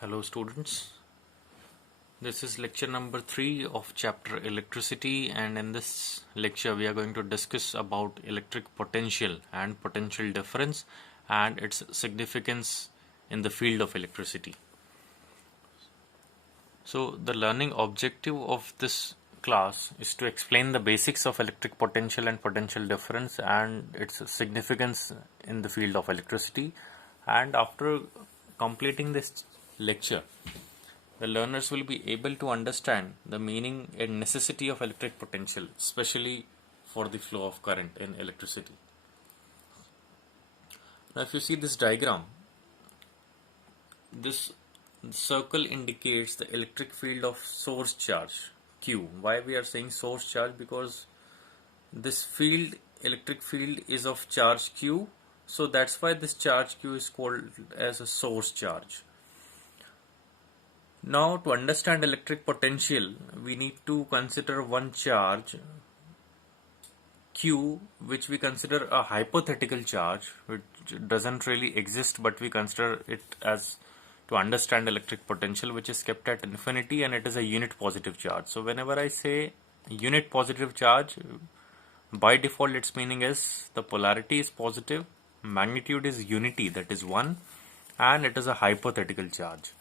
Hello students, this is lecture number 3 of chapter electricity, and in this lecture we are going to discuss about electric potential and potential difference and its significance in the field of electricity. So the learning objective of this class is to explain the basics of electric potential and potential difference and its significance in the field of electricity. And after completing this lecture, the learners will be able to understand the meaning and necessity of electric potential, especially for the flow of current in electricity. Now, if you see this diagram, this circle indicates the electric field of source charge Q. Why we are saying source charge? Because this field, electric field, is of charge Q, so that's why this charge Q is called as a source charge. Now, to understand electric potential, we need to consider one charge Q, which we consider a hypothetical charge, which doesn't really exist, but we consider it as to understand electric potential, which is kept at infinity, and it is a unit positive charge. So whenever I say unit positive charge, by default its meaning is the polarity is positive, magnitude is unity, that is 1, and it is a hypothetical charge.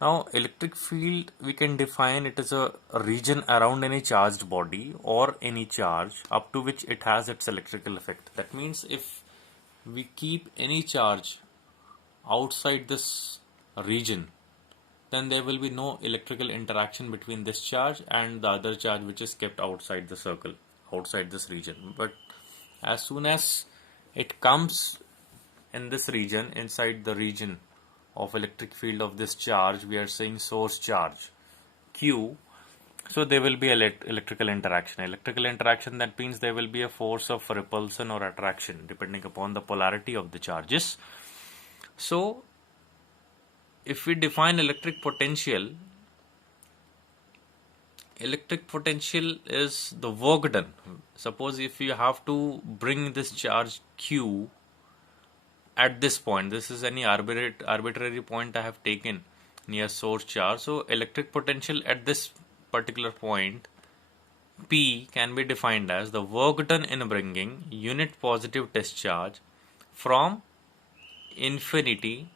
Now, electric field, we can define it as a region around any charged body or any charge up to which it has its electrical effect. That means if we keep any charge outside this region, then there will be no electrical interaction between this charge and the other charge which is kept outside the circle, outside this region. But as soon as it comes in this region, inside the region of electric field of this charge, we are saying source charge Q, so there will be electrical interaction. Electrical interaction, that means there will be a force of repulsion or attraction depending upon the polarity of the charges. So if we define electric potential is the work done. Suppose if you have to bring this charge Q at this point, this is any arbitrary point I have taken near source charge. So electric potential at this particular point P can be defined as the work done in bringing unit positive test charge from infinity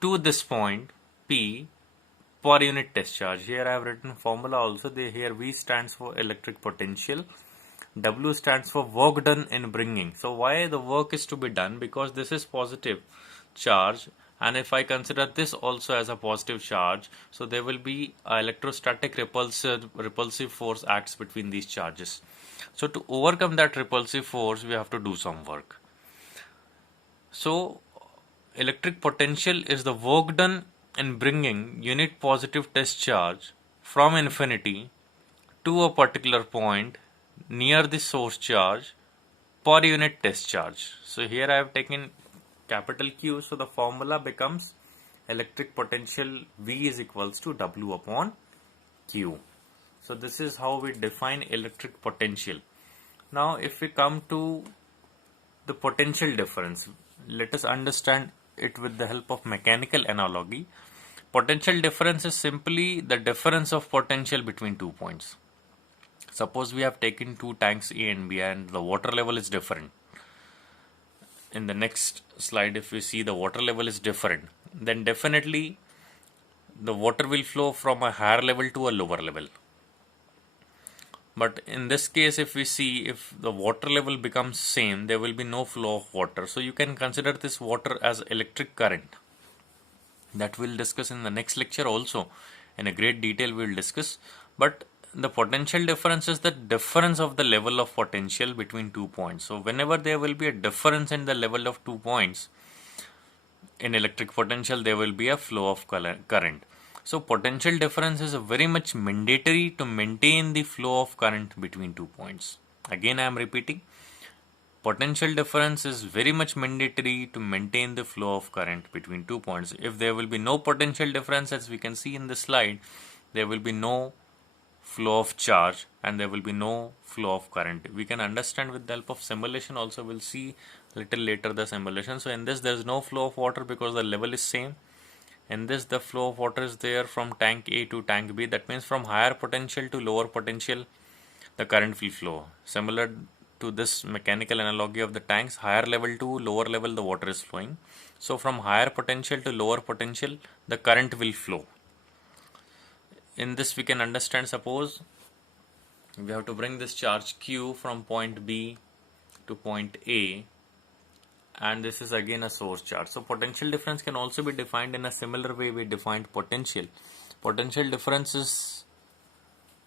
to this point P per unit test charge. Here I have written formula also. Here V stands for electric potential, W stands for work done in bringing. So why the work is to be done? Because this is positive charge, and if I consider this also as a positive charge, so there will be an electrostatic repulsive force acts between these charges. So to overcome that repulsive force, we have to do some work. So electric potential is the work done in bringing unit positive test charge from infinity to a particular point near the source charge per unit test charge. So here I have taken capital Q, so the formula becomes electric potential V is equals to W upon Q. So this is how we define electric potential. Now if we come to the potential difference, let us understand it with the help of mechanical analogy. Potential difference is simply the difference of potential between 2 points. Suppose we have taken 2 tanks A and B and the water level is different. In the next slide, if we see the water level is different, then definitely the water will flow from a higher level to a lower level. But in this case, if we see, if the water level becomes same, there will be no flow of water. So you can consider this water as electric current. That we'll discuss in the next lecture also. In a great detail we will discuss. But the potential difference is the difference of the level of potential between 2 points. So whenever there will be a difference in the level of 2 points in electric potential, there will be a flow of current. So potential difference is very much mandatory to maintain the flow of current between 2 points. Again I am repeating, potential difference is very much mandatory to maintain the flow of current between 2 points. If there will be no potential difference, as we can see in the slide, there will be no flow of charge and there will be no flow of current. We can understand with the help of simulation also. We'll see little later the simulation. So in this there is no flow of water because the level is same. In this, the flow of water is there from tank A to tank B. That means from higher potential to lower potential, the current will flow. Similar to this mechanical analogy of the tanks, higher level to lower level, the water is flowing. So from higher potential to lower potential, the current will flow. In this, we can understand, suppose we have to bring this charge Q from point B to point A, and this is again a source charge. So potential difference can also be defined in a similar way we defined potential. Potential difference is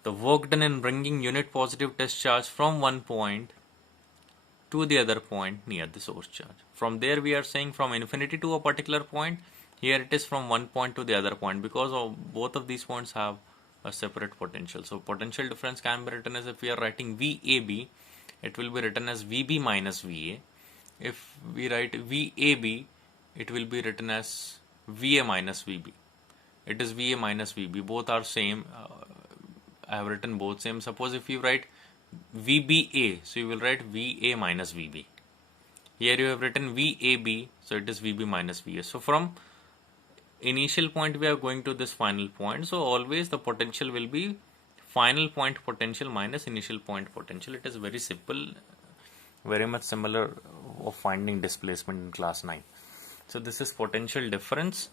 the work done in bringing unit positive test charge from one point to the other point near the source charge. From there we are saying from infinity to a particular point. Here it is from one point to the other point, because of both of these points have a separate potential. So potential difference can be written as, if we are writing VAB, it will be written as VB minus VA. If we write VAB, it will be written as VA minus VB. It is VA minus VB. Both are same. I have written both same. Suppose if you write VBA, so you will write VA minus VB. Here you have written VAB, so it is VB minus VA. So from initial point we are going to this final point. So always the potential will be final point potential minus initial point potential. It is very simple, very much similar of finding displacement in class 9. So this is potential difference.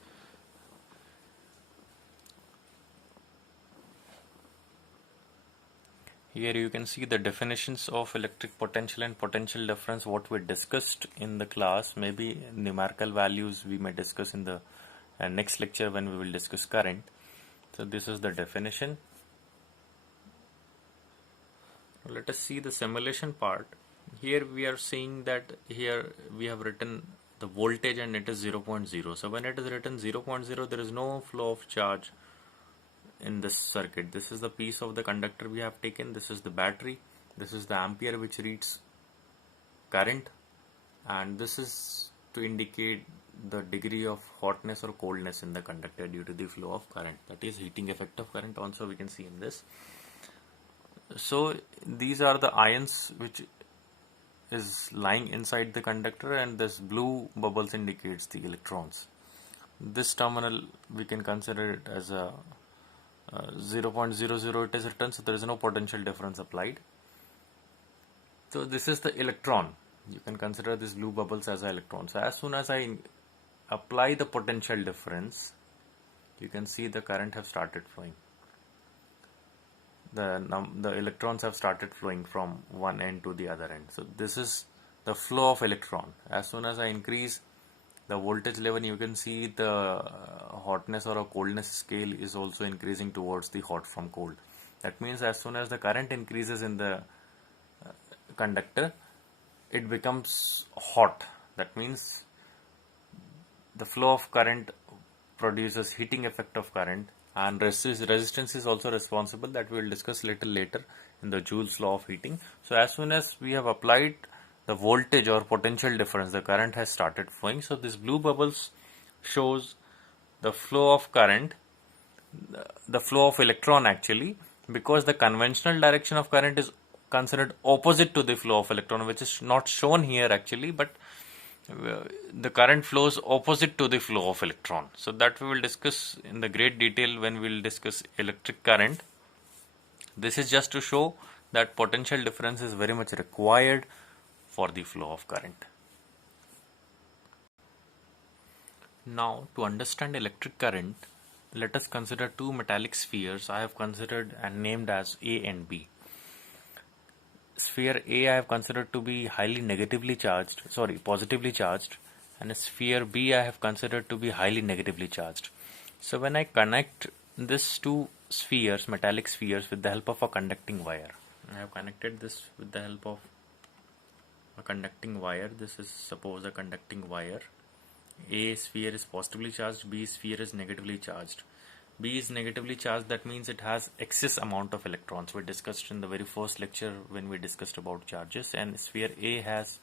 Here you can see the definitions of electric potential and potential difference, what we discussed in the class. Maybe numerical values we may discuss in the next lecture when we will discuss current. So this is the definition. Let us see the simulation part. Here we are seeing that here we have written the voltage and it is 0.0. So when it is written 0.0, there is no flow of charge in this circuit. This is the piece of the conductor we have taken. This is the battery. This is the ampere which reads current, and this is to indicate the degree of hotness or coldness in the conductor due to the flow of current. That is heating effect of current. Also we can see in this. So these are the ions which is lying inside the conductor, and this blue bubbles indicates the electrons. This terminal we can consider it as a 0.00 it is written, so there is no potential difference applied. So this is the electron. You can consider these blue bubbles as an electron. So as soon as I apply the potential difference, you can see the current have started flowing. The electrons have started flowing from one end to the other end. So this is the flow of electron. As soon as I increase the voltage level, you can see the hotness or a coldness scale is also increasing towards the hot from cold. That means as soon as the current increases in the conductor, it becomes hot. That means the flow of current produces heating effect of current, and resistance is also responsible, that we will discuss little later in the Joule's law of heating. So as soon as we have applied the voltage or potential difference, the current has started flowing. So this blue bubbles shows the flow of current, the flow of electron actually, because the conventional direction of current is considered opposite to the flow of electron, which is not shown here actually, but the current flows opposite to the flow of electron. So that we will discuss in the great detail when we will discuss electric current. This is just to show that potential difference is very much required for the flow of current. Now to understand electric current, let us consider two metallic spheres I have considered and named as A and B. Sphere A I have considered to be positively charged, and sphere B I have considered to be highly negatively charged. So when I connect these two spheres, metallic spheres, with the help of a conducting wire, I have connected this with the help of a conducting wire. This is suppose a conducting wire. A sphere is positively charged, B sphere is negatively charged. B is negatively charged, that means it has excess amount of electrons. We discussed in the very first lecture when we discussed about charges, and sphere A has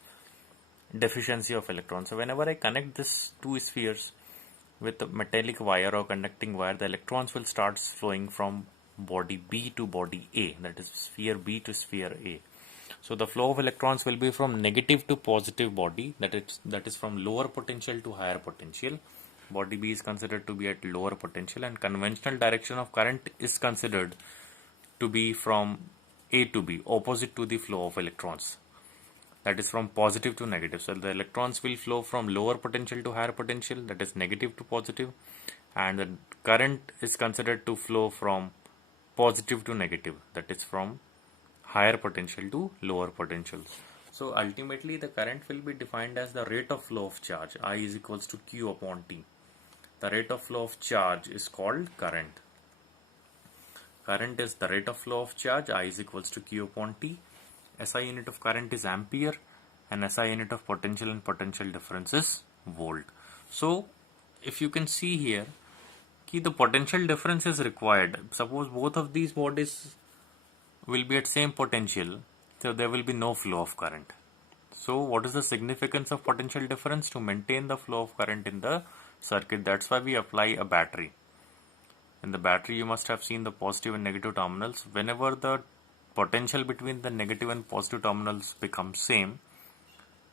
deficiency of electrons. So whenever I connect these two spheres with a metallic wire or conducting wire, the electrons will start flowing from body B to body A, that is sphere B to sphere A. So the flow of electrons will be from negative to positive body, that is from lower potential to higher potential. body B is considered to be at lower potential, and conventional direction of current is considered to be from A to B, opposite to the flow of electrons. That is from positive to negative. So the electrons will flow from lower potential to higher potential, that is negative to positive, and the current is considered to flow from positive to negative, that is from higher potential to lower potential. So ultimately the current will be defined as the rate of flow of charge. I is equals to Q upon T. The rate of flow of charge is called current. Current is the rate of flow of charge. I is equals to Q upon T. SI unit of current is ampere, and SI unit of potential and potential difference is volt. So if you can see here, the potential difference is required. Suppose both of these bodies will be at same potential, so there will be no flow of current. So what is the significance of potential difference? To maintain the flow of current in the circuit. That's why we apply a battery. In the battery you must have seen the positive and negative terminals. Whenever the potential between the negative and positive terminals becomes same,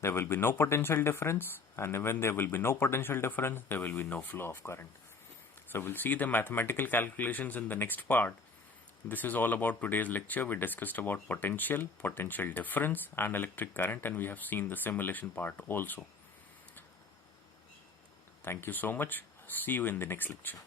there will be no potential difference, and when there will be no potential difference, there will be no flow of current. So we'll see the mathematical calculations in the next part. This is all about today's lecture. We discussed about potential, potential difference, and electric current, and we have seen the simulation part also. Thank you so much. See you in the next lecture.